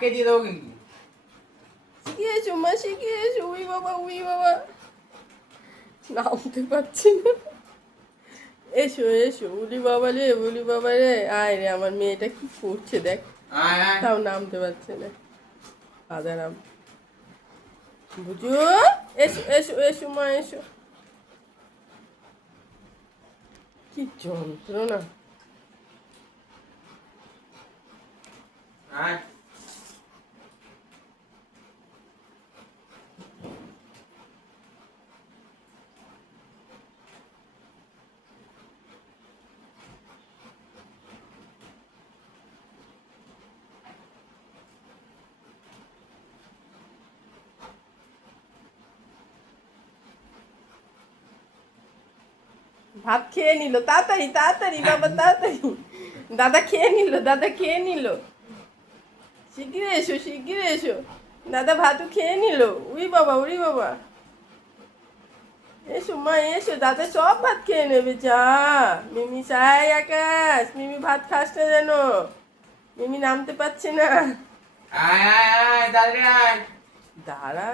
আটকে দিয়ে দেবো কিন্তু। শিখিয়েছো মা, শিখিয়েছো। উই বাবা, উই বাবা, নামতে পারছি না। এসো এসো, উলি বাবা রে, উলি বাবা রে। আয় রে, আমার মেয়েটা কি করছে দেখ, আয় আয়। তাও নামতে পারছে না। আদা নাম বুঝু। এসো এসো এসো মা, এসো। কি যন্ত্রণা। আয়। ভাত খেয়ে নিল, তাড়াতাড়ি তাড়াতাড়ি বাবা, তাড়াতাড়ি। দাদা খেয়ে নিল, দাদা খেয়ে নিল। শিগগির এসো, শিগগির এসো। দাদা ভাতও খেয়ে নিল। উই বাবা, উড়ি বাবা। এসো মা, এসো। দাদা সব ভাত খেয়ে নেবে। যা মিমি, সাই আকাশ, মিমি ভাত খাস না যেন। মিমি নামতে পারছে না। আয় আয় আয়, তাড়াতাড়ি আয়। দাঁড়া,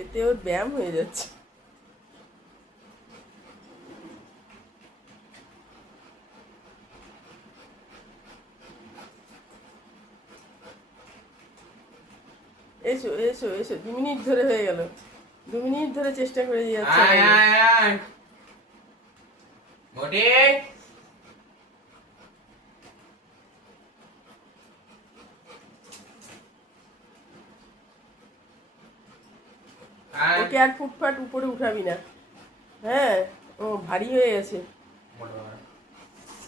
এতে ওর ব্যায়াম হয়ে যাচ্ছে। এসো এসো এসো, 2 মিনিট ধরে হয়ে গেল। 2 মিনিট ধরে চেষ্টা করে যাচ্ছে। আয় আয় আয়। মোটে। আয়। ওকে আর ফুটফাট উপরে উঠাবি না। হ্যাঁ, ও ভারী হয়ে গেছে।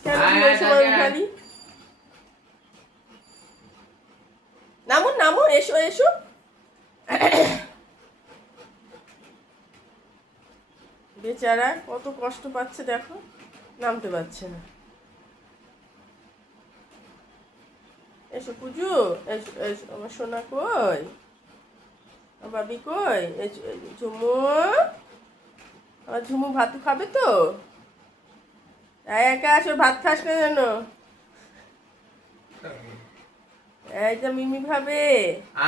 কেন তুই ওই সময় উঠালি? নামো নামো, এসো এসো। বেচারা কত কষ্ট পাচ্ছে দেখো, নামতে পারছে না। এসো পুজু, এসো এসো। আমার সোনা কই, আমার বাবি কই? এসো এসো। ঝুমু, আমার ঝুমু ভাত খাবে তো? একা আসো, ভাত খাস না যেন। এই যে মিমি ভাবে।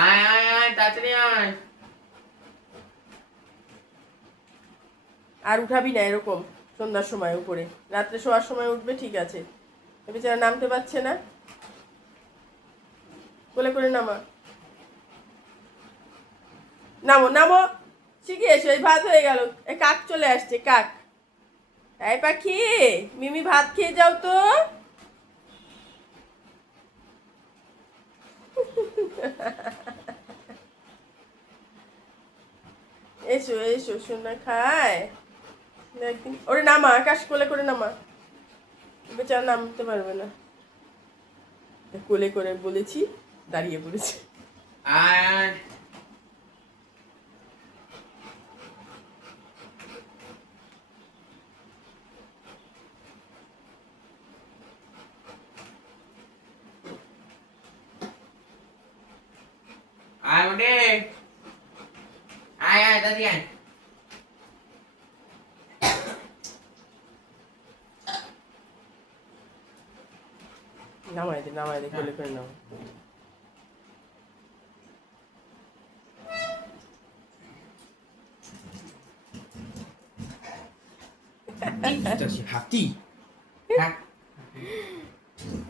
আয় আয় আয়, তাড়াতাড়ি আয়। আর উঠাবি না এরকম সন্ধ্যার সময় উপরে। রাত্রে শোয়ার সময় উঠবে ঠিক আছে। বেচারা নামতে পারছে না। কোলে করে নামা। নামো নামো, শিখে এসো। এই ভাত হয়ে গেল। এই কাক চলে আসছে, কাক। এই পাখি, মিমি ভাত খেয়ে যাও তো। এসো এসো, সোনা খায়। একদিন ওরে নামা, আকাশ কোলে করে নামা। বেচারা নামতে পারবে না। কোলে করে বলেছি, দাঁড়িয়ে পড়েছে। আয় আয়। আয় মোটে। আয় আয়, তাড়াতাড়ি আয়। নামাই দে, কোলে করে নাও। হাতি।